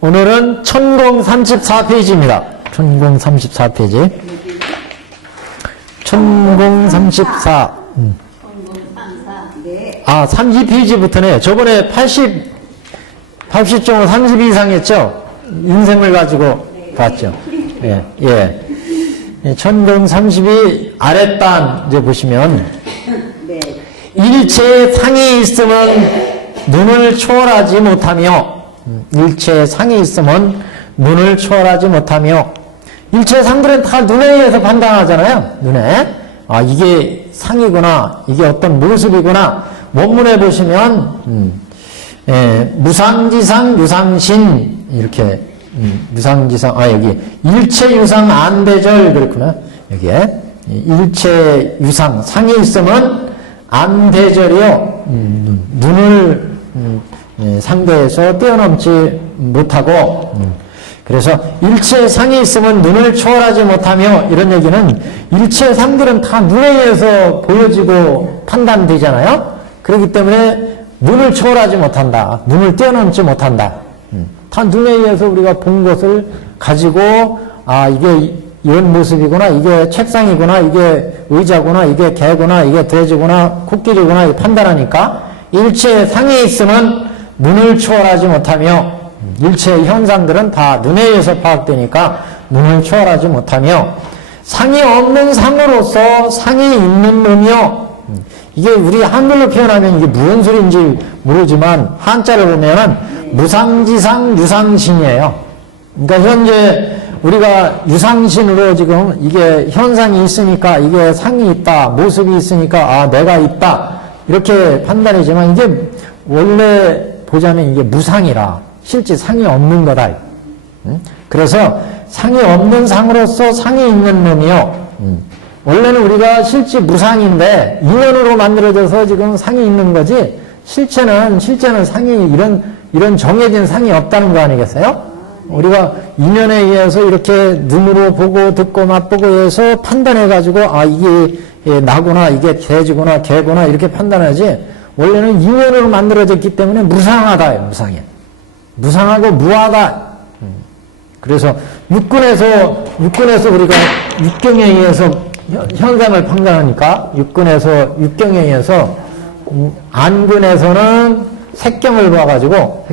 오늘은 천공 34페이지입니다. 천공 34페이지. 천공 34. 아, 32페이지부터네. 저번에 80.5, 30 이상 했죠? 인생을 가지고 봤죠? 예, 예. 천공 32 아랫단 이제 보시면 일체의 상이 있으면 눈을 초월하지 못하며 일체의 상이 있으면 눈을 초월하지 못하며 일체의 상들은 다 눈에 의해서 판단하잖아요. 눈에. 아, 이게 상이구나. 이게 어떤 모습이구나. 원문에 보시면 무상지상 유상신 이렇게 무상지상 여기 일체유상 안대절 그렇구나. 여기에 일체 유상 상이 있으면 안대절이요. 눈을 상대에서 뛰어넘지 못하고 그래서 일체 상이 있으면 눈을 초월하지 못하며 이런 얘기는 일체 상들은 다 눈에 의해서 보여지고 판단되잖아요. 그렇기 때문에 눈을 초월하지 못한다. 눈을 뛰어넘지 못한다. 다 눈에 의해서 우리가 본 것을 가지고 이게 이런 모습이구나. 이게 책상이구나. 이게 의자구나. 이게 개구나. 이게 돼지구나. 코끼리구나. 이렇게 판단하니까 일체 상이 있으면 눈을 초월하지 못하며 일체의 현상들은 다 눈에 의해서 파악되니까 눈을 초월하지 못하며 상이 없는 상으로서 상이 있는 놈이요. 이게 우리 한글로 표현하면 이게 무슨 소리인지 모르지만 한자를 보면은 무상지상 유상신이에요. 그러니까 현재 우리가 유상신으로 지금 이게 현상이 있으니까 이게 상이 있다, 모습이 있으니까 내가 있다 이렇게 판단이지만 이게 원래 보자면 이게 무상이라 실제 상이 없는 거다. 그래서 상이 없는 상으로서 상이 있는 놈이요. 원래는 우리가 실제 무상인데 인연으로 만들어져서 지금 상이 있는 거지 실제는 상이 이런 정해진 상이 없다는 거 아니겠어요? 우리가 인연에 의해서 이렇게 눈으로 보고 듣고 맛보고 해서 판단해가지고 이게 나구나 이게 돼지구나 개구나 이렇게 판단하지 원래는 인연으로 만들어졌기 때문에 무상하다. 무상해. 무상하고 무하다. 그래서 육근에서 우리가 육경에 의해서 현상을 판단하니까 육경에 의해서 안근에서는 색경을 봐가지고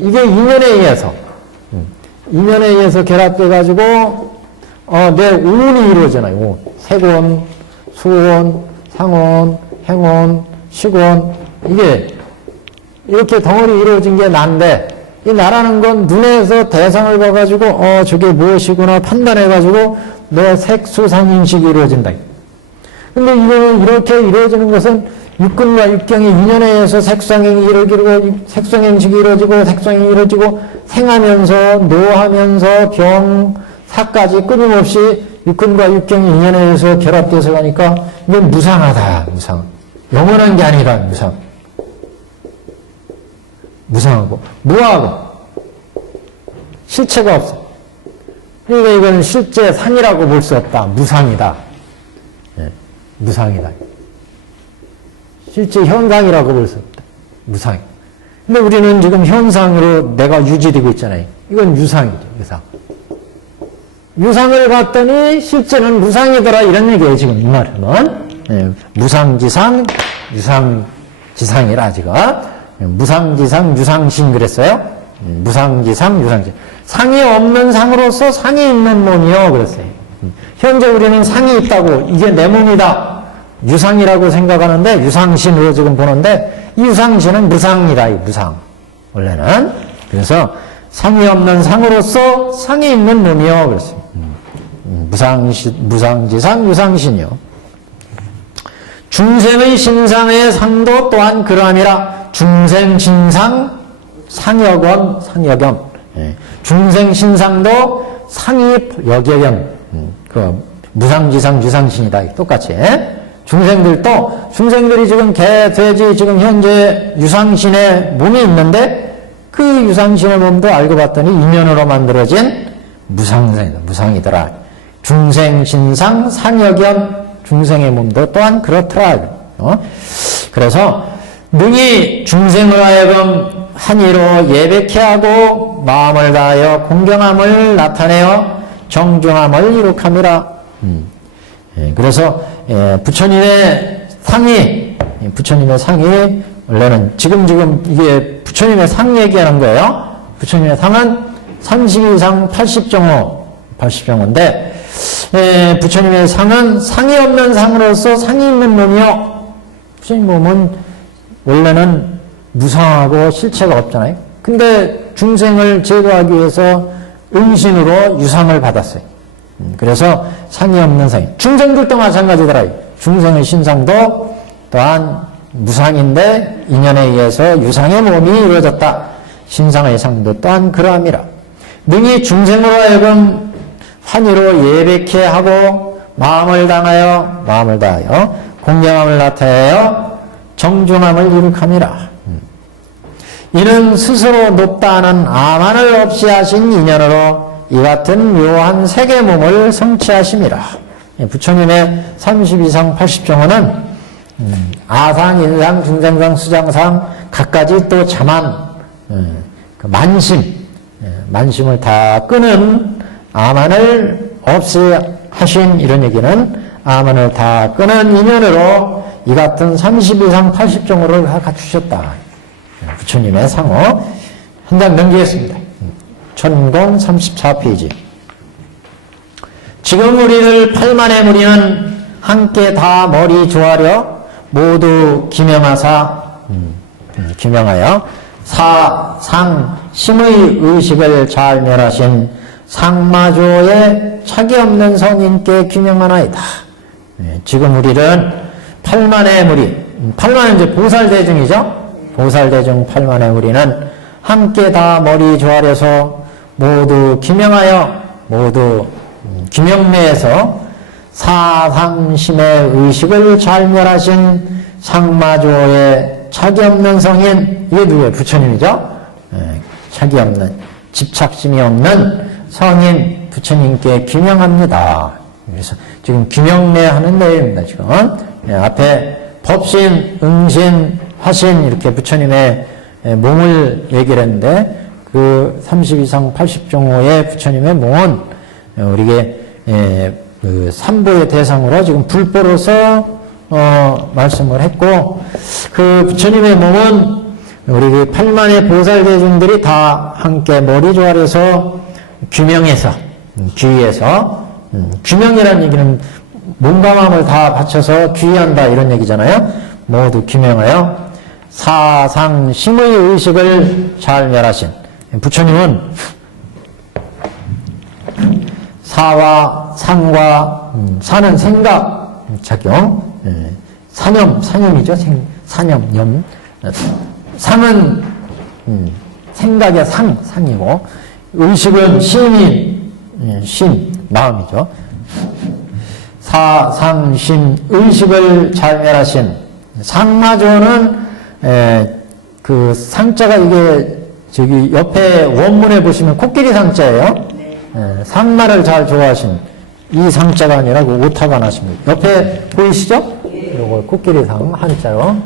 이게 인연에 의해서 결합돼가지고 내 오온이 이루어지잖아요. 색온, 수온, 상온, 행온, 식온 이게 이렇게 덩어리 이루어진 게 나인데 이 나라는 건 눈에서 대상을 봐가지고 저게 무엇이구나 판단해가지고 내 색수상인식이 이루어진다. 근데 이거는 이렇게 이루어지는 것은 육근과 육경의 인연에 의해서 색수상행이 이루어지고 색수상행식이 이루어지고 색수상행이 이루어지고 생하면서 노하면서 병 사까지 끊임없이 육근과 육경의 인연에 의해서 결합돼서 가니까 이건 무상하다. 무상. 영원한 게 아니라 무상하고 무하고 실체가 없어. 그러니까 이건 실제 상이라고 볼 수 없다. 무상이다. 무상이다. 실제 현상이라고 볼 수 없다. 무상. 근데 우리는 지금 현상으로 내가 유지되고 있잖아요. 이건 유상이죠. 유상. 유상을 봤더니 실제는 무상이더라 이런 얘기예요. 지금 이 말은. 무상지상 유상지상이라 지금. 무상지상 유상신 그랬어요. 무상지상 유상신. 상이 없는 상으로서 상이 있는 몸이요 그랬어요. 현재 우리는 상이 있다고 이게 내 몸이다. 유상이라고 생각하는데 유상신으로 지금 보는데 이 유상신은 무상이다. 이 무상. 원래는. 그래서 상이 없는 상으로서 상이 있는 몸이요 그랬어요. 무상지상 유상신이요. 중생의 신상의 상도 또한 그러함이라. 중생 신상 상여건 상여겸. 중생 신상도 상이 여겨겸. 무상지상 유상신이다. 똑같이. 중생들이 지금 개, 돼지 지금 현재 유상신의 몸이 있는데 그 유상신의 몸도 알고 봤더니 인연으로 만들어진 무상이더라. 중생 신상 상여겸 중생의 몸도 또한 그렇더라. 그래서 능히 중생을 하여금 한이로 예배케 하고 마음을 다하여 공경함을 나타내어 정중함을 이룩함이라. 그래서 부처님의 상이 원래는 지금 이게 부처님의 상 얘기하는 거예요. 부처님의 상은 32상 80정호인데 부처님의 상은 상이 없는 상으로서 상이 있는 몸이요. 부처님 몸은 원래는 무상하고 실체가 없잖아요. 근데 중생을 제거하기 위해서 응신으로 유상을 받았어요. 그래서 상이 없는 상이. 중생들도 마찬가지더라고요. 중생의 신상도 또한 무상인데 인연에 의해서 유상의 몸이 이루어졌다. 신상의 상도 또한 그러함이라. 능히 중생으로 하여금 환희로 예배케 하고 마음을 다하여 공경함을 나타내어 정중함을 이룩함이라. 이는 스스로 높다 하는 아만을 없이 하신 인연으로 이 같은 묘한 세계 몸을 성취하심이라. 부처님의 32상 80정호는 아상, 인상, 중생상, 수장상 각가지 또 자만, 만심을 다 끄는 아만을 없이 하신 이런 얘기는 아만을 다 끄는 인연으로 이 같은 32상 80정호를 갖추셨다. 부처님의 상호 한 장 넘기겠습니다. 천공 34페이지. 지금 우리를 8만의 무리는 함께 다 머리 조아려 모두 기명하여 사상 심의 의식을 잘 멸하신 상마조의 차기 없는 성인께 규명하나이다. 지금 우리는 8만의 무리, 8만은 이제 보살대중이죠. 보살대중 8만의 무리는 함께 다 머리 조아려서 모두 기명내에서 사상심의 의식을 잘 멸하신 상마조의 차기 없는 성인, 이게 누구예요? 부처님이죠? 차기 없는, 집착심이 없는 성인 부처님께 규명합니다. 그래서 지금 규명내 하는 내용입니다. 지금 앞에 법신, 응신, 화신 이렇게 부처님의 몸을 얘기를 했는데 그 32상 80정호의 부처님의 몸은 우리에게 그 삼보의 대상으로 지금 불보로서 말씀을 했고, 그 부처님의 몸은 우리 그 8만의 보살대중들이 다 함께 머리 조아려서 규명해서 규명이라는 얘기는 몸과 마음을 다 바쳐서 귀의한다 이런 얘기잖아요. 모두 규명하여 사상심의 의식을 잘 멸하신 부처님은 사와 상과 사는 생각 작용, 사념이죠. 사념. 상은 생각의 상이고, 의식은 신 마음이죠. 사상심 의식을 잘 멸하신 상마조는 그 상자가 이게 저기 옆에 원문에 보시면 코끼리 상자예요. 상마를 잘 좋아하신 이 상자가 아니라 그 오타가 나십니다. 옆에 보이시죠? 요걸 코끼리 상 한자로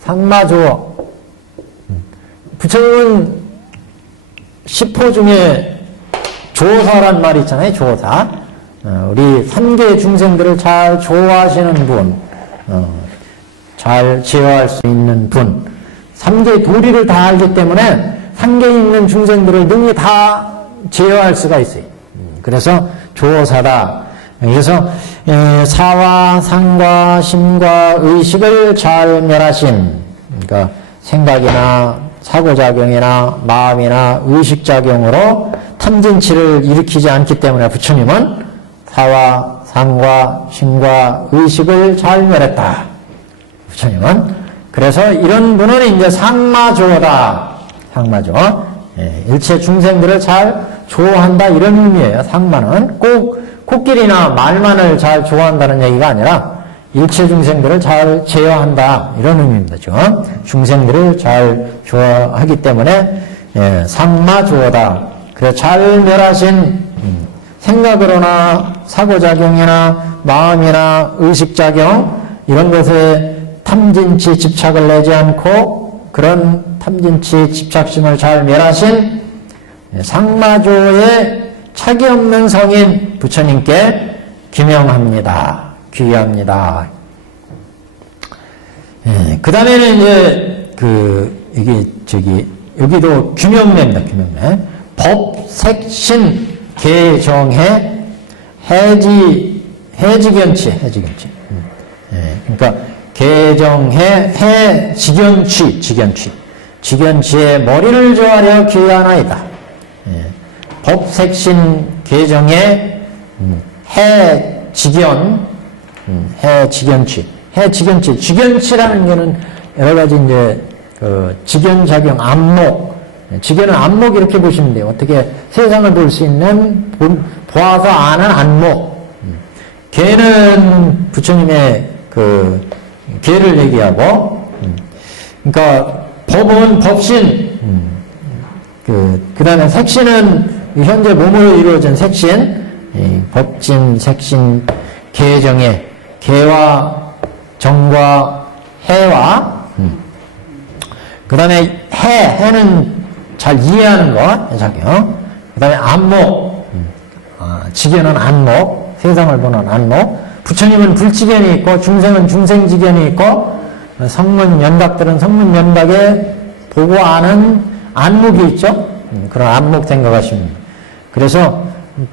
상마조. 부처님은 10호 중에 조사란 말이 있잖아요. 조사. 우리 3계 중생들을 잘 조화하시는 분, 잘 제어할 수 있는 분, 3계 도리를 다 알기 때문에 3계에 있는 중생들을 능히 다 제어할 수가 있어요. 그래서 조사다. 그래서 사와 상과 심과 의식을 잘 멸하신, 그러니까 생각이나 사고작용이나 마음이나 의식작용으로 탐진치를 일으키지 않기 때문에 부처님은 사와 상과 심과 의식을 잘 멸했다. 부처님은. 그래서 이런 분은 이제 상마조다. 상마조. 일체 중생들을 잘 조한다 이런 의미예요. 상마는 꼭 코끼리나 말만을 잘 조한다는 얘기가 아니라 일체 중생들을 잘 제어한다 이런 의미입니다. 지금 중생들을 잘 조하기 때문에 상마조다. 그래서 잘 멸하신 생각으로나 사고작용이나 마음이나 의식작용 이런 것에 탐진치 집착을 내지 않고 그런 탐진치 집착심을 잘 멸하신 상마조의 차기 없는 성인 부처님께 기명합니다. 귀의합니다. 그 다음에는 이제 여기도 규명례입니다. 규명례. 법색신 개정해 해지견치. 그러니까 개정해 직견치의 머리를 조아려 귀의하나이다. 법색신 개정해 직견치라는 거는 여러 가지 이제 직견작용, 안목, 직견은 안목 이렇게 보시면 돼요. 어떻게 세상을 볼 수 있는 보아서 아는 안목. 개는 부처님의 개를 얘기하고, 그러니까 법은 법신, 그 다음에 색신은 현재 몸으로 이루어진 색신, 법진, 색신, 개정에 개와 정과 해와 그 다음에 해는 잘 이해하는 것, 작용. 그 다음에 안목, 직견은 안목, 세상을 보는 안목. 부처님은 불직견이 있고 중생은 중생직견이 있고 성문연각들은 성문연각에 보고 아는 안목이 있죠. 그런 안목 생각하시면 됩니다. 그래서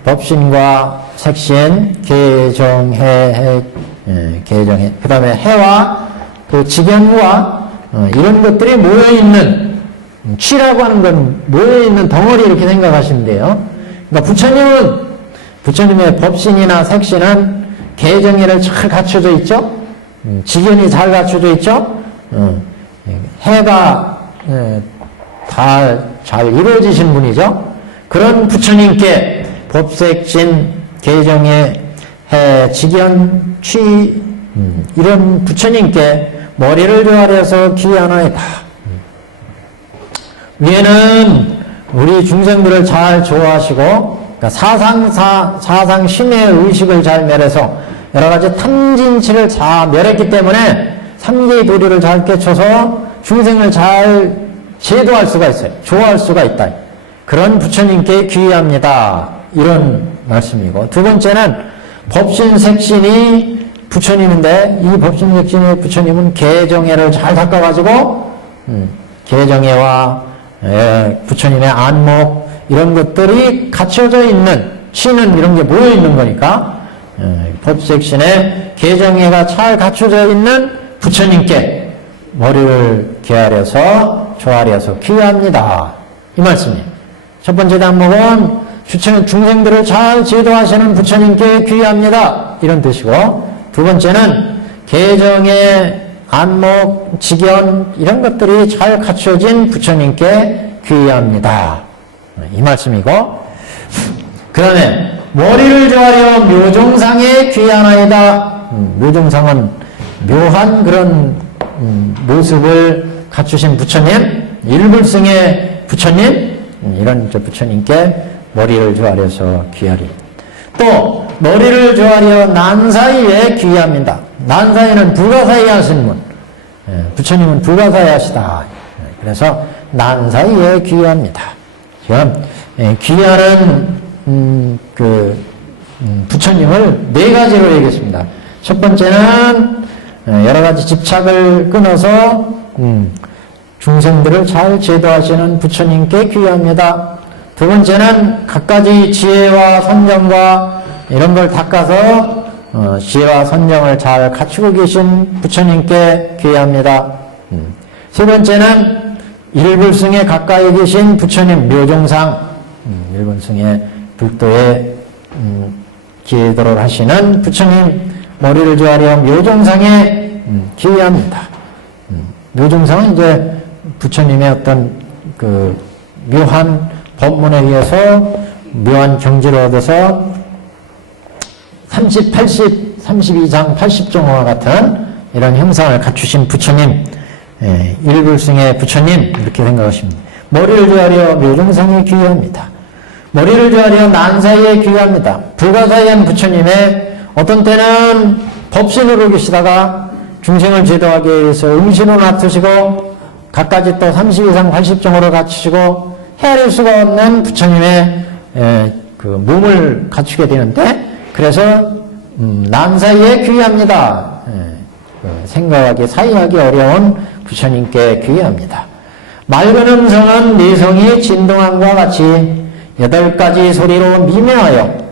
법신과 색신, 개정해, 그 다음에 해와 그 직견과 이런 것들이 모여있는, 취라고 하는 건 모여있는 덩어리 이렇게 생각하시면 돼요. 그러니까 부처님의 법신이나 색신은 개정해를 잘 갖춰져 있죠. 직견이 잘 갖춰져 있죠. 해가 다 잘 이루어지신 분이죠. 그런 부처님께 법색신, 개정해, 해, 직견, 취 이런 부처님께 머리를 조아려서 귀의하나이다. 위에는 우리 중생들을 잘 조아하시고 그러니까 사상심의 의식을 잘 멸해서 여러 가지 탐진치를 다 멸했기 때문에 삼계의 도리를 잘 깨쳐서 중생을 잘 제도할 수가 있어요. 조화할 수가 있다. 그런 부처님께 귀의합니다. 이런 말씀이고, 두 번째는 법신색신이 부처님인데 이 법신색신의 부처님은 개정해를 잘 닦아가지고 개정해와 부처님의 안목 이런 것들이 갖춰져 있는, 치는 이런 게 모여 있는 거니까 법색신의 개정해가 잘 갖춰져 있는 부처님께 머리를 개하려서 조아려서 귀의합니다. 이 말씀이에요. 첫 번째 단목은 중생들을 잘 제도하시는 부처님께 귀의합니다. 이런 뜻이고, 두 번째는 개정의 안목, 직견 이런 것들이 잘 갖춰진 부처님께 귀의합니다. 이 말씀이고, 그 다음에 머리를 조아려 묘종상에 귀의하나이다. 묘종상은 묘한 그런 모습을 갖추신 부처님, 일불승의 부처님, 이런 부처님께 머리를 조아려서 귀의하리. 또 머리를 조아려 난사이에 귀의합니다. 난사이는 불가사의 하신 분, 부처님은 불가사의 하시다. 그래서 난사이에 귀의합니다. 지금 귀의하는 부처님을 네 가지로 얘기했습니다. 첫 번째는 여러 가지 집착을 끊어서 중생들을 잘 제도하시는 부처님께 귀의합니다. 두 번째는 갖가지 지혜와 선정과 이런 걸 닦아서 지혜와 선정을 잘 갖추고 계신 부처님께 귀의합니다. 세 번째는 일불승에 가까이 계신 부처님 묘종상, 일불승의 불도에 기도를 하시는 부처님 머리를 조아려 묘종상에 귀의합니다. 묘종상은 이제 부처님의 어떤 묘한 법문에 의해서 묘한 경지를 얻어서 32장 80종과 같은 이런 형상을 갖추신 부처님, 일불승의 부처님 이렇게 생각하십니다. 머리를 조아려 묘종상에 귀의합니다. 머리를 조아려 난사이에 귀의합니다. 불가사의한 부처님의 어떤 때는 법신으로 계시다가 중생을 제도하기 위해서 음신을 맡으시고 갖가지 또 30 이상 80종으로 갖추시고 헤아릴 수가 없는 부처님의 그 몸을 갖추게 되는데 그래서 남사이에 귀의합니다. 생각하기 사이하기 어려운 부처님께 귀의합니다. 맑은 음성은 내성이 진동함과 같이 8가지 소리로 미명하여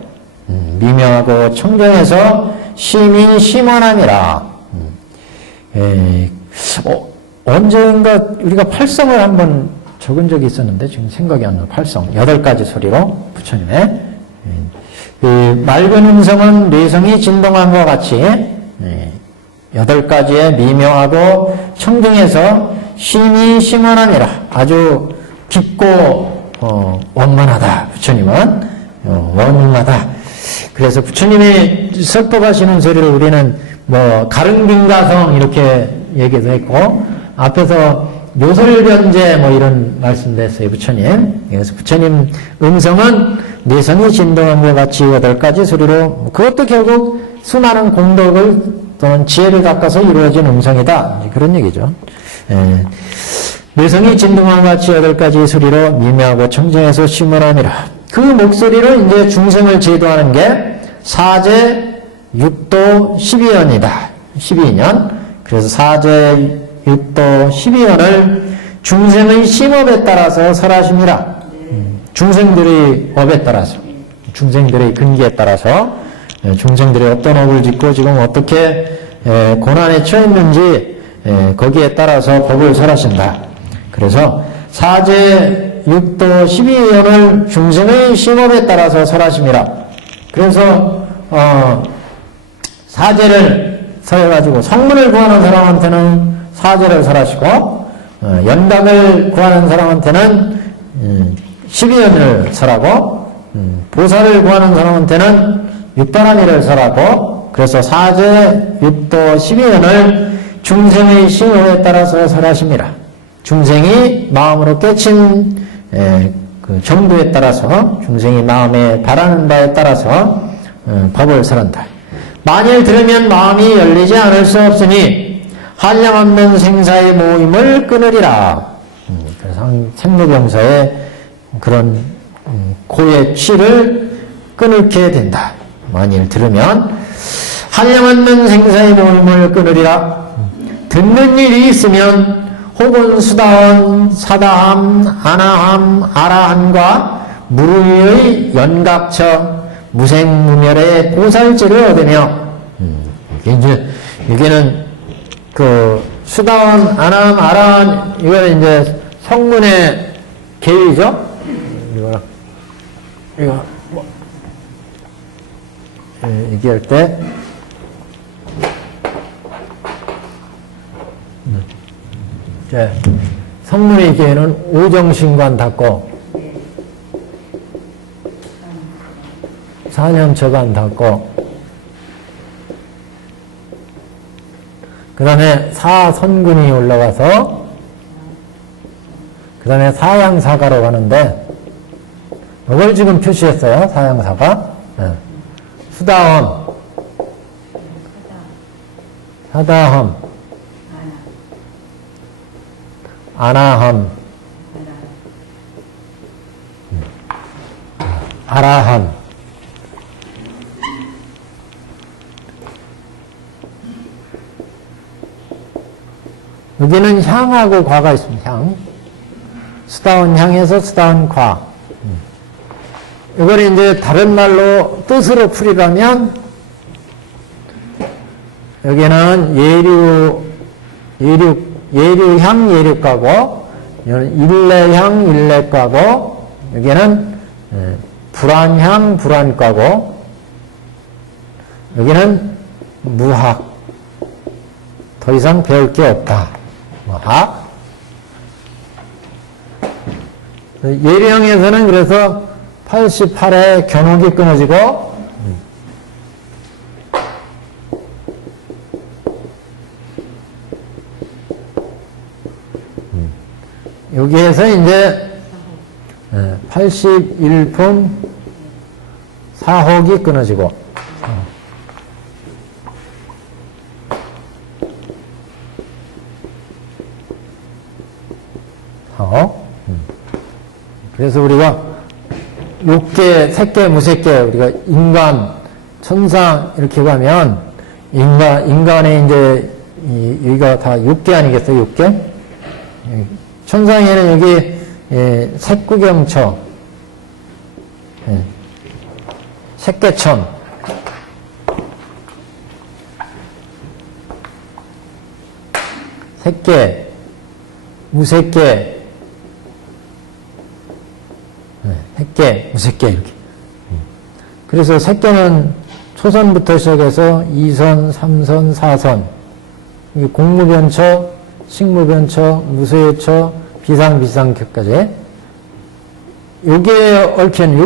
미명하고 청정해서 심히 심원함이라. 언젠가 우리가 팔성을 한번 적은 적이 있었는데 지금 생각이 안 나요. 팔성 8가지 소리로 부처님의 그 맑은 음성은 내성이 진동함과 같이 8가지의 미명하고 청정해서 심히 심원함이라. 아주 깊고 원만하다. 부처님은 원만하다. 그래서 부처님이 설법하시는 소리를 우리는 뭐 가릉빙가성 이렇게 얘기도 했고 앞에서 묘설변제 뭐 이런 말씀도 했어요. 부처님. 그래서 부처님 음성은 내성이 진동함과 같이 8가지 소리로 그것도 결국 수많은 공덕을 또는 지혜를 닦아서 이루어진 음성이다. 그런 얘기죠. 내성이 진동함과 같이 8가지 소리로 미명하고 청정해서 심원함이라. 그 목소리로 이제 중생을 제도하는 게 사제 6도 12연이다. 12년. 그래서 사제 6도 12연을 중생의 심업에 따라서 설하십니다. 중생들의 업에 따라서, 중생들의 근기에 따라서, 중생들이 어떤 업을 짓고 지금 어떻게 고난에 처했는지 거기에 따라서 법을 설하신다. 그래서 사제 6도 12연을 중생의 심업에 따라서 설하십니다. 그래서 사제를 설해가지고 성문을 구하는 사람한테는 사제를 설하시고 연각을 구하는 사람한테는 12연을 설하고 보살을 구하는 사람한테는 육바라미를 설하고 그래서 사제 6도 12연을 중생의 심호에 따라서 설하십니다. 중생이 마음으로 깨친 그 정도에 따라서 중생이 마음에 바라는 바에 따라서 법을 설한다. 만일 들으면 마음이 열리지 않을 수 없으니 한량없는 생사의 모임을 끊으리라. 그래서 생로병사의 그런 고의 취를 끊게 된다. 만일 들으면 한량없는 생사의 모임을 끊으리라. 듣는 일이 있으면 혹은 수다원, 사다함, 아나함, 아라함과 무르의 연각처 무생무멸의 고살지를 얻으며 이게 이제 여기는 그 수다원, 아나함, 아라함 이거는 이제 성문의 계위죠. 이거 뭐 얘기할 때 이제 성문의 계위는 오정신관 닫고 사념처관 닫고 그 다음에 사선군이 올라가서 그 다음에 사양사가로 가는데 이걸 지금 표시했어요. 사양사가 수다함 사다함 아나함 아라함 여기는 향하고 과가 있습니다. 향. 수다원 향에서 수다원 과. 이걸 이제 다른 말로 뜻으로 풀이라면 여기는 예류향 예류가고 여기는 일례향 일례가고 여기는 불안향 불안가고 여기는 무학. 더 이상 배울 게 없다. 무학. 예류향에서는 그래서 88에 견옥이 끊어지고 여기에서 이제 81품 사혹이 끊어지고 그래서 우리가 욕계, 색계, 무색계, 우리가 인간, 천상 이렇게 가면 인간의 이제 여기가 다 육계 아니겠어요? 육계? 천상에는 여기 색구경처, 색계천, 색계, 무색계, 색계, 무색계 이렇게. 그래서 색계는 초선부터 시작해서 2선, 3선, 4선, 공무변처, 식무변처, 무소유처, 비상비상처까지. 요게 얽힌,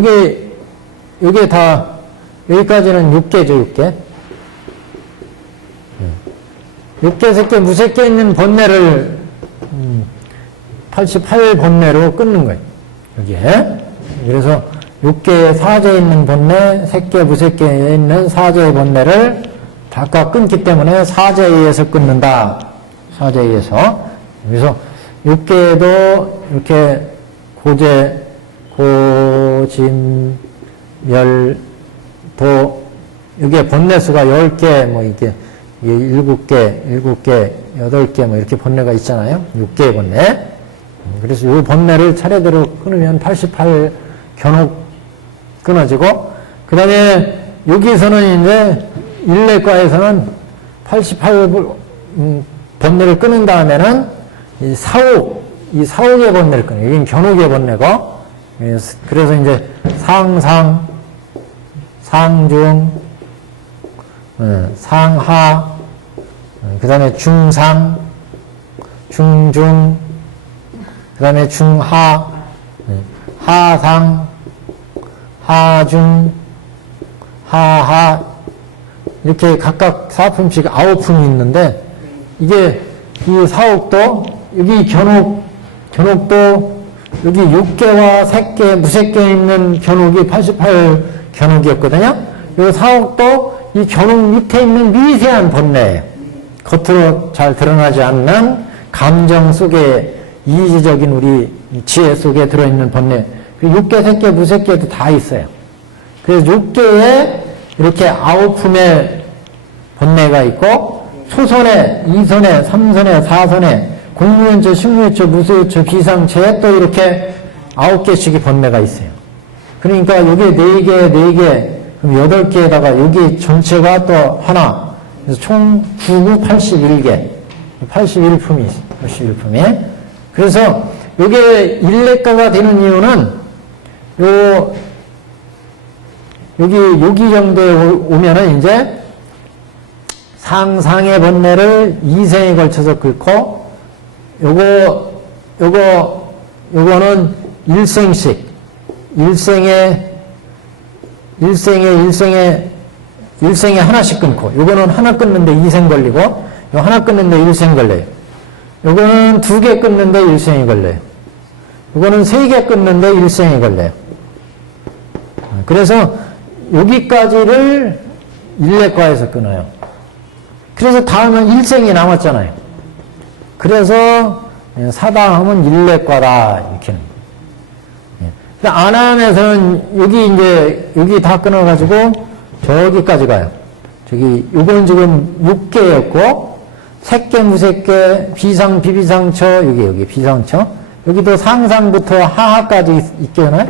요게 다, 여기까지는 6개죠, 6개. 6개, 색계, 무색계 있는 번뇌를 88번뇌로 끊는 거예요. 여기에. 그래서 6개의 사제에 있는 번뇌, 색계, 무색계에 있는 사제의 번뇌를 각각 끊기 때문에 사제에 의해서 끊는다. 사제에 의해서. 그래서 6개에도 이렇게 고제, 고진, 멸, 도, 이게 번뇌수가 10개, 뭐 이게 7개, 8개, 뭐 이렇게 번뇌가 있잖아요. 6개의 번뇌. 그래서 이 번뇌를 차례대로 끊으면 88 견옥 끊어지고, 그 다음에 여기서는 이제 일례과에서는 88 번뇌를 끊은 다음에는 이 사옥의 번뇌를 끊어요. 여긴 견옥의 번뇌고, 그래서 이제 상상, 상중, 상하, 그 다음에 중상, 중중, 그 다음에 중하, 하상, 하중, 하하, 이렇게 각각 4품씩 9품이 있는데, 이게 이 사옥도, 여기 견옥도, 여기 6개와 색계, 무색계에 있는 견옥이 88 견옥이었거든요. 이 사옥도 이 견옥 밑에 있는 미세한 번뇌예요. 겉으로 잘 드러나지 않는 감정 속에 이지적인 우리 지혜 속에 들어있는 번뇌. 6개, 색계, 무색계도 다 있어요. 그래서 6개에 이렇게 9품의 번뇌가 있고, 초선에, 2선에, 3선에, 4선에, 공무연처, 식무연처, 무소유처, 비상처에 또 이렇게 9개씩의 번뇌가 있어요. 그러니까 여기 4개, 4개, 그럼 8개에다가 여기 전체가 또 하나. 그래서 총 9, 81개. 81품이 있어요. 81품이. 그래서 이게 일례가가 되는 이유는 여기 정도에 오면은 이제 상상의 번뇌를 2생에 걸쳐서 긁고, 요거는 일생씩, 일생에 하나씩 끊고, 요거는 하나 끊는데 2생 걸리고, 요 하나 끊는데 1생 걸려요. 요거는 2개 끊는데 1생이 걸려요. 요거는 3개 끊는데 1생이 걸려요. 그래서 여기까지를 일례과에서 끊어요. 그래서 다음은 1생이 남았잖아요. 그래서 사당하면 일례과다 이렇게. 안암에서는 여기 다 끊어가지고 저기까지 가요. 요건 지금 6개였고, 색계, 무색계, 비상, 비비상처, 여기 비상처. 여기도 상상부터 하하까지 있겠나요?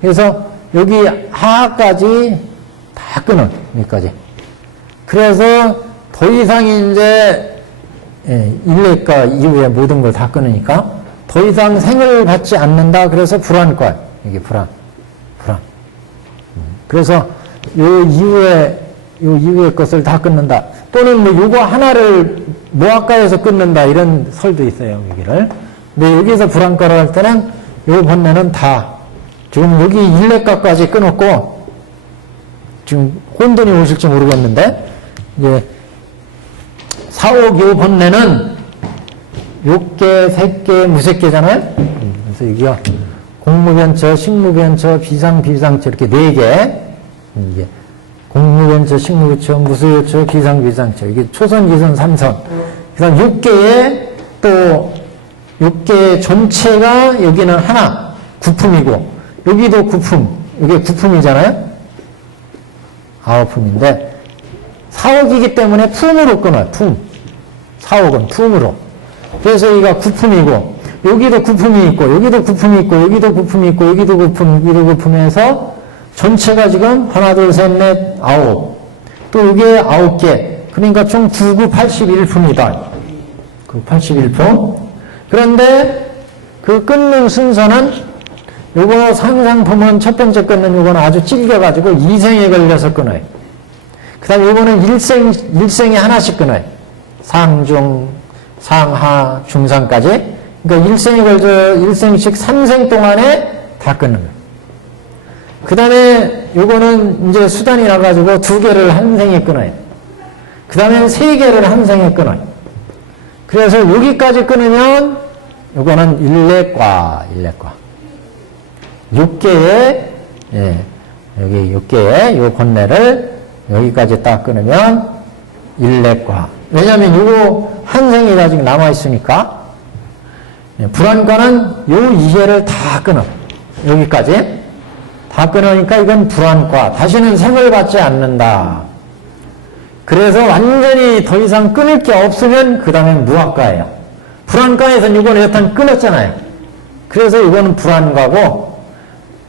그래서 여기 하하까지 다 끊어, 여기까지. 그래서 더 이상 이제, 일례과 이후에 모든 걸 다 끊으니까, 더 이상 생을 받지 않는다. 그래서 불안과, 이게 불안. 그래서 요 이후의 것을 다 끊는다. 또는 뭐 요거 하나를 모아가에서 끊는다. 이런 설도 있어요, 여기를. 근데 여기서 불안과를 할 때는 요 번뇌는 다, 지금 여기 일례과까지 끊었고, 지금 혼돈이 오실지 모르겠는데, 이제, 사옥 요 번뇌는 6개, 색계, 무색계잖아요? 그래서 여기가 공무변처, 식무변처, 비상비상처 이렇게 4개. 이게 공무변처, 식무변처, 무소유처, 비상비상처. 이게 초선, 2선, 3선. 그 다음 6개에 또 6개 전체가 여기는 하나, 구품이고, 여기도 구품, 이게 구품이잖아요? 아홉품인데, 사옥이기 때문에 품으로 끊어요, 품. 사옥은 품으로. 그래서 여기가 구품이고, 여기도 구품이 있고, 여기도 구품이 있고, 여기도 구품이 있고, 여기도 구품, 여기도 구품해서 전체가 지금 하나, 둘, 셋, 넷, 아홉. 또 이게 9개. 그러니까 총 9, 9, 81품이다. 그 81품. 그런데 그 끊는 순서는 요거 상상품은 첫 번째 끊는 요거는 아주 찔겨가지고 2생에 걸려서 끊어요. 그 다음에 요거는 일생에 하나씩 끊어요. 상중, 상하, 중상까지. 그러니까 일생에 걸쳐 일생씩 3생 동안에 다 끊는 거예요. 그 다음에 요거는 이제 수단이 나가지고 2개를 한 생에 끊어요. 그 다음에 3개를 한 생에 끊어요. 그래서 여기까지 끊으면 요거는 일례과. 6개의, 예, 여기 6개의 요 권례를 여기까지 딱 끊으면 일례과. 왜냐면 요거 한 생이 아직 남아있으니까. 예, 불안과는 요 이해를 다 끊어. 여기까지. 다 끊으니까 이건 불안과. 다시는 생을 받지 않는다. 그래서 완전히 더 이상 끊을 게 없으면 그 다음에 무학과예요. 불안과에서는 이거는 여튼 끊었잖아요. 그래서 이거는 불안과고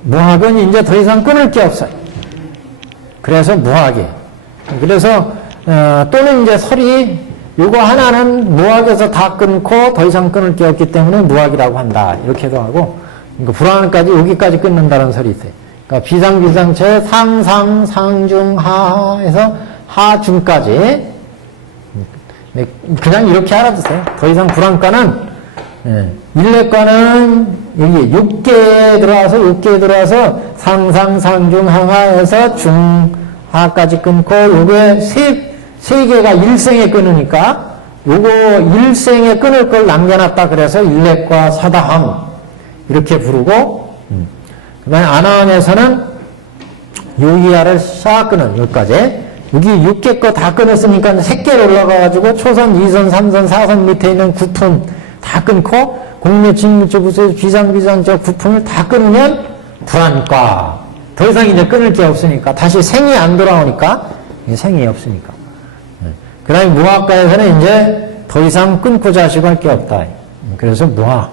무학은 이제 더 이상 끊을 게 없어요. 그래서 무학이에요. 그래서 또는 이제 설이 이거 하나는 무학에서 다 끊고 더 이상 끊을 게 없기 때문에 무학이라고 한다. 이렇게도 하고 그러니까 불안까지 여기까지 끊는다는 설이 있어요. 그러니까 비상비상체 상상 상중 하에서 하중까지 그냥 이렇게 알아두세요. 더 이상 불안과는 일례과는 여기 6개에 들어와서 상상 상중 하하에서 중하까지 끊고 요게 세 개가 일생에 끊으니까 요거 일생에 끊을 걸 남겨놨다 그래서 일례과 사다함 이렇게 부르고 그 다음에 아나함에서는 요이하를 싹 끊은 여기까지 여기 6개 거 다 끊었으니까 3개로 올라가가지고 초선, 2선, 3선, 4선 밑에 있는 구품 다 끊고 공묘, 진묘, 부세, 비상, 저 구품을 다 끊으면 불안과. 더 이상 이제 끊을 게 없으니까 다시 생이 안 돌아오니까 생이 없으니까. 그 다음에 무학과에서는 이제 더 이상 끊고자 하시고 할 게 없다. 그래서 무학.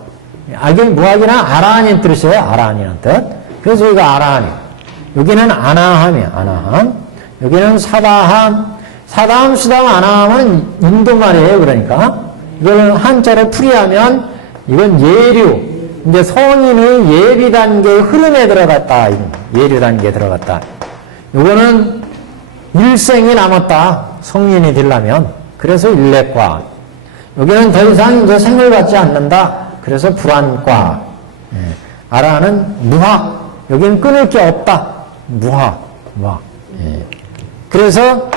이게 무학이나 아라한인 뜻이에요. 아라한이라는 뜻. 그래서 여기가 아라한이에요. 여기는 아나함이에요. 아나함. 여기는 사다함, 수다함, 아나함은 인도 말이에요. 그러니까 이걸 한자로 풀이하면 이건 예류. 이제 성인의 예비 단계의 흐름에 들어갔다. 예류 단계에 들어갔다. 이거는 일생이 남았다. 성인이 되려면. 그래서 일례과. 여기는 더 이상 이제 생을 받지 않는다. 그래서 불안과. 아라는 무학. 여기는 끊을 게 없다. 무학. 그래서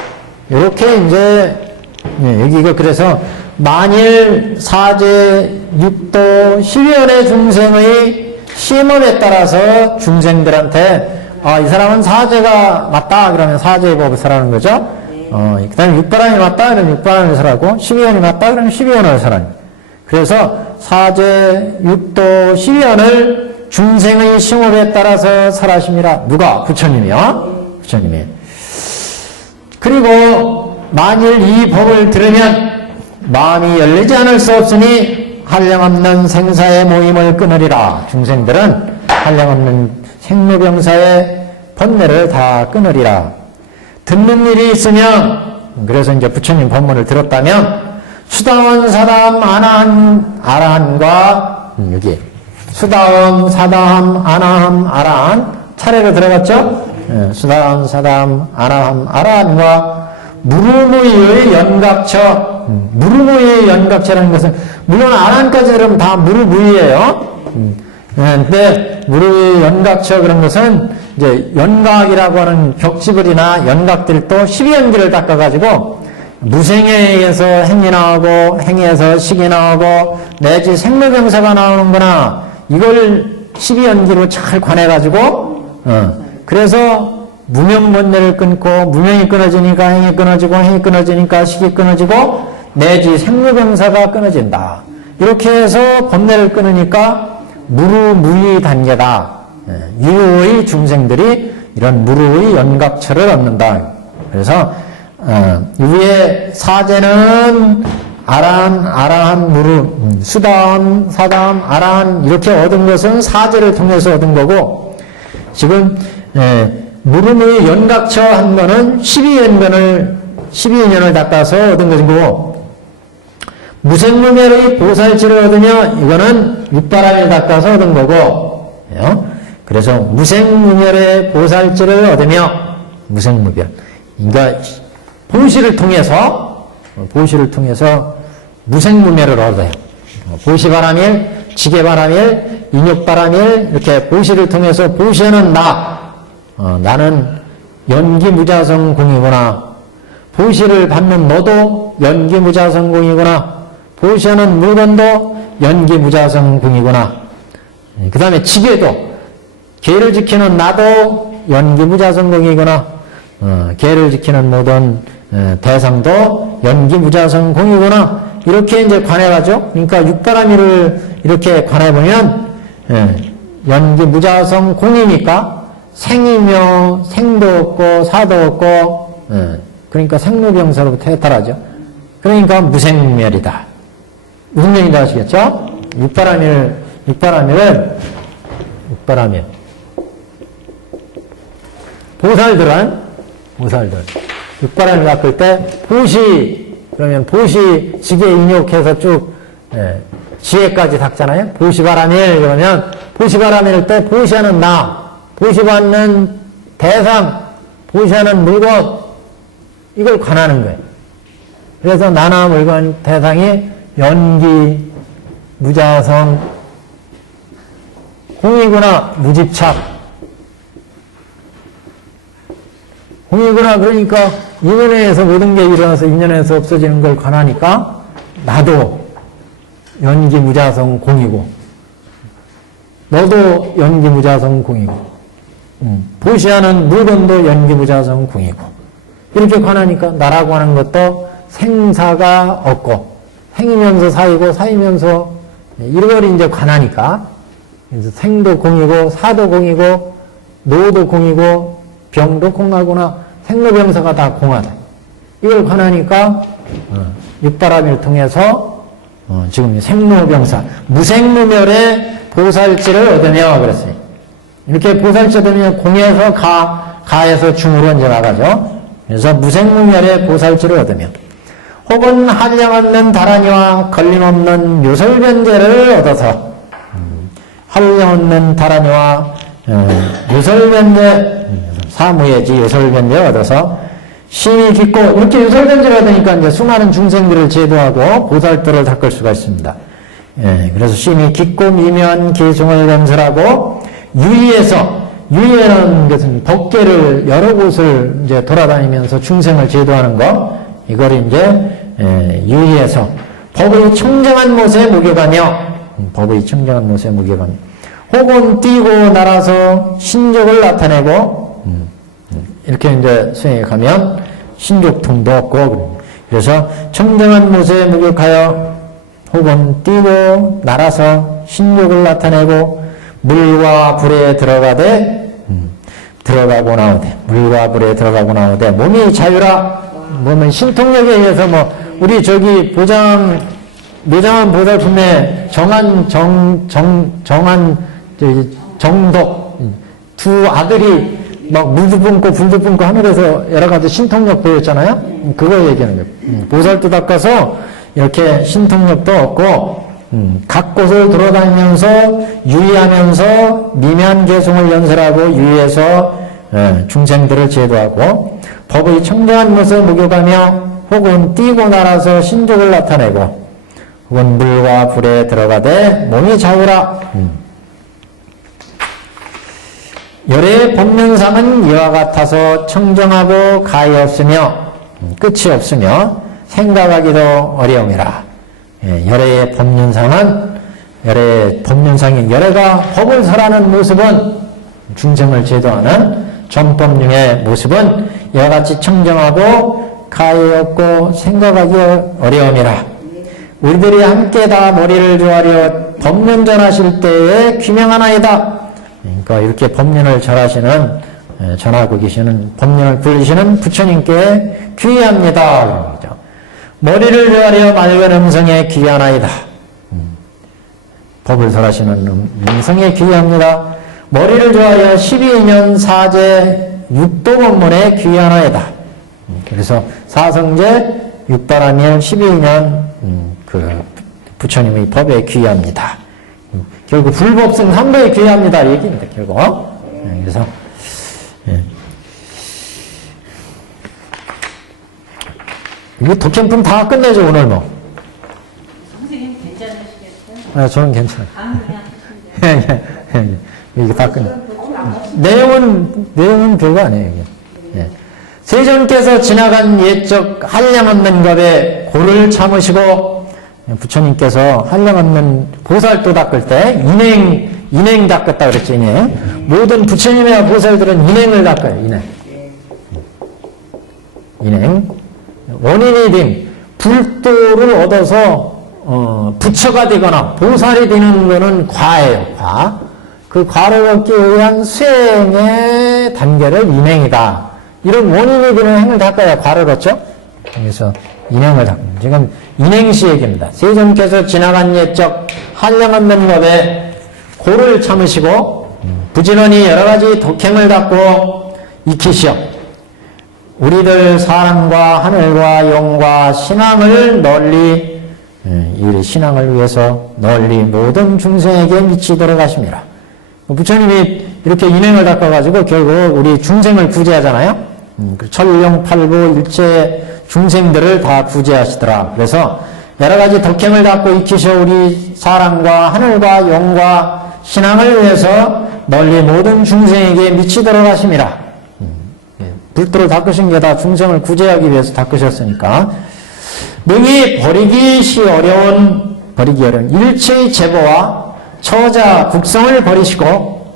이렇게 이제 여기가 그래서 만일 사제 육도 12원의 중생의 심험에 따라서 중생들한테 이 사람은 사제가 맞다 그러면 사제의 법을 설하는 거죠. 그 다음에 육바람이 맞다 그러면 육바람을 설하고 12원이 맞다 그러면 12원을 설하는 거예요. 그래서 사제 육도 12원을 중생의 심험에 따라서 설하심이라. 누가? 부처님이요. 부처님이. 그리고 만일 이 법을 들으면 마음이 열리지 않을 수 없으니 한량없는 생사의 모임을 끊으리라. 중생들은 한량없는 생로병사의 번뇌를 다 끊으리라. 듣는 일이 있으면 그래서 이제 부처님 법문을 들었다면 수다원, 사다함, 아라한과 여기 수다원, 사다함, 아나함, 아라한 차례로 들어갔죠? 수다함, 사다함, 아나함, 아라한과 무르무이의 연각처. 무르무이의 연각처라는 것은 물론 아라한까지 들으면 다 무르무이예요. 근데 무르무이의 연각처 그런 것은 이제 연각이라고 하는 벽지불이나 연각들도 12연기를 닦아가지고 무생에 의해서 행이 나오고 행에서 식이 나오고 내지 생로병사가 나오는구나 이걸 12연기로 잘 관해가지고 그래서 무명번뇌를 끊고 무명이 끊어지니까 행이 끊어지고 행이 끊어지니까 식이 끊어지고 내지 생로병사가 끊어진다. 이렇게 해서 번뇌를 끊으니까 무루무이 단계다. 유의 중생들이 이런 무루의 연각처를 얻는다. 그래서 위에 사제는 아라한 무루, 수다함, 사다함, 아라한 이렇게 얻은 것은 사제를 통해서 얻은 거고, 지금 무루무이 연각처 한 거는 12인연을 닦아서 얻은 것이고, 무생무멸의 보살지를 얻으며 이거는 윗바람을 닦아서 얻은 거고, 그래서 무생무멸의 보살지를 얻으며 무생무별, 그러니까 보시를 통해서 무생무멸을 얻어요. 보시바람일, 지게바람일, 인욕바람일 이렇게 보시를 통해서 보시는 나는 연기무자성공이구나. 보시를 받는 너도 연기무자성공이구나. 보시하는 물건도 연기무자성공이구나. 그 다음에 지게도 계를 지키는 나도 연기무자성공이구나. 계를 지키는 모든 대상도 연기무자성공이구나. 이렇게 이제 관해가죠. 그러니까 육바라미를 이렇게 관해보면 연기무자성공이니까 생이며 생도 없고 사도 없고 그러니까 생로병사로부터 해탈하죠. 그러니까 무생멸이다. 무슨 얘기인지 아시겠죠? 육바라밀 보살들 육바라밀 닦을 때 보시, 그러면 보시 지게 인욕해서 쭉 지혜까지 닦잖아요. 보시바라밀 그러면 보시바라밀 때 보시하는 나, 보시받는 대상, 보시하는 물건 이걸 관하는 거예요. 그래서 나나 물건 대상이 연기, 무자성, 공이구나, 무집착. 공이구나, 그러니까 인연에서 모든 게 일어나서 인연에서 없어지는 걸 관하니까 나도 연기, 무자성, 공이고 너도 연기, 무자성, 공이고 보시하는 물건도 연기, 무자성, 공이고 이렇게 관하니까 나라고 하는 것도 생사가 없고 생이면서 사이고 사이면서 이걸 이제 관하니까 그래서 생도 공이고 사도 공이고 노도 공이고 병도 공하구나 생로병사가 다 공하다. 이걸 관하니까 육바라밀을 통해서 지금 생로병사 무생무멸의 보살지를 얻으며 그랬어요. 이렇게 보살지 얻으면 공에서 가에서 중으로 이제 나가죠. 그래서 무생무멸의 보살지를 얻으며 혹은 한량없는 다라니와 걸림없는 요설변제를 얻어서 한량없는 다라니와 요설변제 사무예지 요설변제를 얻어서 심히 깊고 이렇게 요설변제를 얻으니까 이제 수많은 중생들을 제도하고 보살도를 닦을 수가 있습니다. 그래서 심히 깊고 미묘한 기승을 건설하고 유의하는 것은 법계를 여러 곳을 이제 돌아다니면서 중생을 제도하는 거 이걸 이제 유의해서 법의 청정한 못에 목욕하며 혹은 뛰고 날아서 신족을 나타내고 이렇게 이제 수행해 가면 신족통도 없고 그래서 청정한 못에 목욕하여 혹은 뛰고 날아서 신족을 나타내고 물과 불에 들어가고 나오되 몸이 자유라. 몸은 신통력에 의해서 우리 저기 묘장한 보살품에 정한 정덕 두 아들이 막 물도 뿜고 불도 뿜고 하늘에서 여러 가지 신통력 보였잖아요. 그거 얘기하는 거예요. 보살도 닦아서 이렇게 신통력도 얻고 각 곳을 돌아다니면서 유의하면서 미묘한 개성을 연설하고 유의해서 중생들을 제도하고 법의 청정한 것을 목욕하며 혹은 뛰고 날아서 신족을 나타내고 혹은 물과 불에 들어가되 몸이 자유라. 열의 법면상은 이와 같아서 청정하고 가히 없으며 끝이 없으며 생각하기도 어려움이라. 열의 법륜상인 열애가 법을 설하는 모습은 중생을 제도하는 전법륜의 모습은 이와 같이 청정하고 가히 없고 생각하기 어려움이라. 우리들이 함께 다 머리를 조아려 법륜 전하실 때에 귀명하나이다. 그러니까 이렇게 법륜을 전하고 계시는, 법륜을 불리시는 부처님께 귀의합니다. 그런 거죠. 머리를 조아려 맑은 음성에 귀의하나이다. 법을 설하시는 음성에 귀의합니다. 머리를 조아려 12년 사제 육도법문에 귀의하나이다. 그래서 사성제 육바라밀 12년 그 부처님의 법에 귀의합니다. 결국 불법승 3배에 귀의합니다. 얘기입니다. 결국. 그래서 이거 독캠품 다 끝내죠. 오늘 뭐. 선생님 괜찮으시겠어요? 저는 괜찮아요. 예. 이게 다 끝내. 내용은 별거 아니에요. 이게. 세존께서 지나간 옛적 한량없는 법에 고를 참으시고, 부처님께서 한량없는 보살도 닦을 때 인행 닦았다 그랬죠. 인행. 모든 부처님의 보살들은 인행을 닦아요. 인행. 원인이 된 불도를 얻어서 부처가 되거나 보살이 되는 것은 과예요. 과. 그 과를 얻기 위한 수행의 단계를 인행이다. 이런 원인이 되는 행을 닦아야 과를 얻죠. 그래서 인행을 닦는. 지금 인행시 얘기입니다. 세존께서 지나간 옛적 한량없는 법에 고를 참으시고 부지런히 여러 가지 독행을 닦고 익히시오. 우리들 사람과 하늘과 영과 신앙을 널리, 이 신앙을 위해서 널리 모든 중생에게 미치도록 하십니다. 부처님이 이렇게 인행을 닦아가지고 결국 우리 중생을 구제하잖아요. 천령팔부 일체 중생들을 다 구제하시더라. 그래서 여러 가지 덕행을 닦고 익히셔 우리 사람과 하늘과 영과 신앙을 위해서 널리 모든 중생에게 미치도록 하십니다. 불도를 닦으신 게 다 중생을 구제하기 위해서 닦으셨으니까 능히 버리기 어려운 일체의 제보와 처자 국성을 버리시고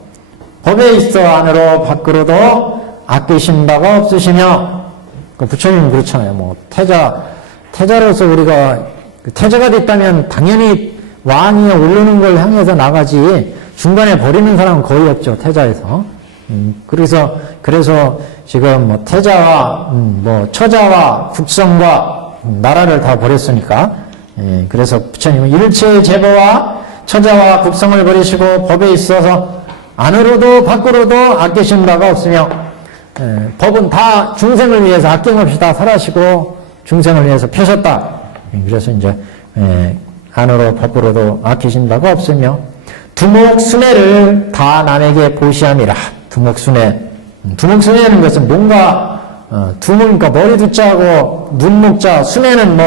법에 있어 안으로 밖으로도 아끼신 바가 없으시며, 부처님은 그렇잖아요. 뭐 태자로서 우리가 태자가 됐다면 당연히 왕위에 오르는 걸 향해서 나가지 중간에 버리는 사람은 거의 없죠. 태자에서. 그래서 지금 뭐 태자와 뭐 처자와 국성과 나라를 다 버렸으니까, 그래서 부처님은 일체의 제보와 처자와 국성을 버리시고 법에 있어서 안으로도 밖으로도 아끼신 바가 없으며, 법은 다 중생을 위해서 아낌없이 다 설하시고 중생을 위해서 펴셨다. 그래서 이제 안으로 밖으로도 아끼신 바가 없으며 두목순회를 다 남에게 보시함이라. 두목순회는 것은 뭔가 두목이니까 머리 두자고 눈목자, 순회는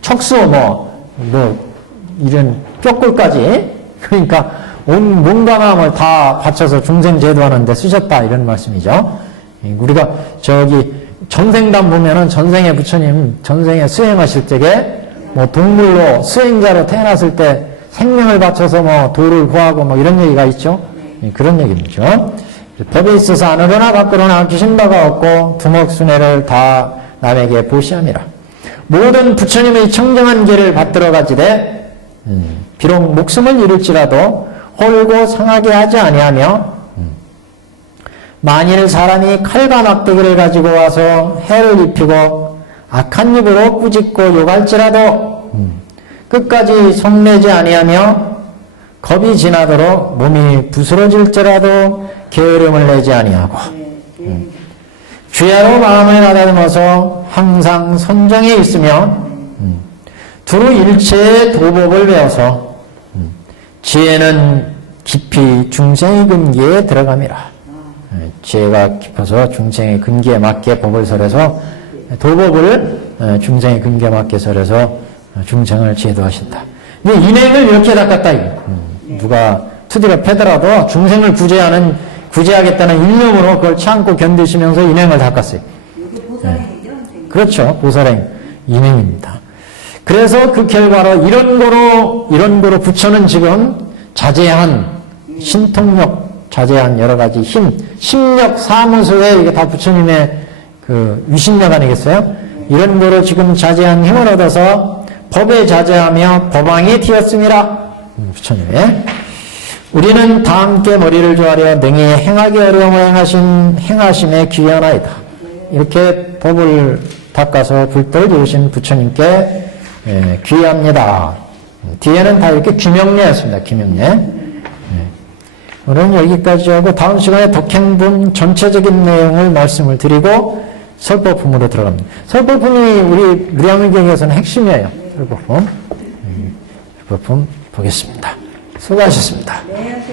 척수 이런 뼈골까지, 그러니까 온 몸과 마음을 다 바쳐서 중생 제도하는데 쓰셨다, 이런 말씀이죠. 우리가 전생담 보면은 전생에 부처님 전생에 수행하실 때에 동물로 수행자로 태어났을 때 생명을 바쳐서 도를 구하고 이런 얘기가 있죠. 그런 얘기죠. 법에 있어서 안으로나 밖으로나 아끼신 바가 없고 두목순회를 다 남에게 보시함이라. 모든 부처님의 청정한 길을 받들어 가지되 비록 목숨을 잃을지라도 홀고 상하게 하지 아니하며, 만일 사람이 칼과 막대기를 가지고 와서 해를 입히고 악한 입으로 꾸짖고 욕할지라도 끝까지 성내지 아니하며 겁이 지나도록 몸이 부스러질지라도 게으름을 내지 아니하고 죄야로 마음을 가다듬어서 항상 선정에 있으며 두루 일체의 도법을 배워서 지혜는 깊이 중생의 근기에 들어갑니다. 지혜가 깊어서 중생의 근기에 맞게 법을 설해서 도법을 중생의 근기에 맞게 설해서 중생을 제도하신다. 근데 인행을 이렇게 닦았다. 누가 투디가 패더라도 중생을 구제하겠다는 일념으로 그걸 참고 견디시면서 인행을 닦았어요. 그렇죠. 보살행 인행입니다. 그래서 그 결과로 이런 거로 부처는 지금 자제한 신통력, 자제한 여러 가지 심력 사무소에 이게 다 부처님의 그 위신력 아니겠어요? 이런 거로 지금 자제한 힘을 얻어서 법에 자제하며 법왕이 되었음이라. 부처님의 우리는 다 함께 머리를 조아려 능히 행하기 어려움을 행하심에 귀하나이다. 이렇게 법을 닦아서 불도를 이루신 부처님께 귀합니다. 뒤에는 다 이렇게 귀명례였습니다. 귀명례. 오늘은 여기까지 하고 다음 시간에 덕행분 전체적인 내용을 말씀을 드리고 설법품으로 들어갑니다. 설법품이 우리 무량의경에서는 핵심이에요. 설법품. 설법품 보겠습니다. 수고하셨습니다.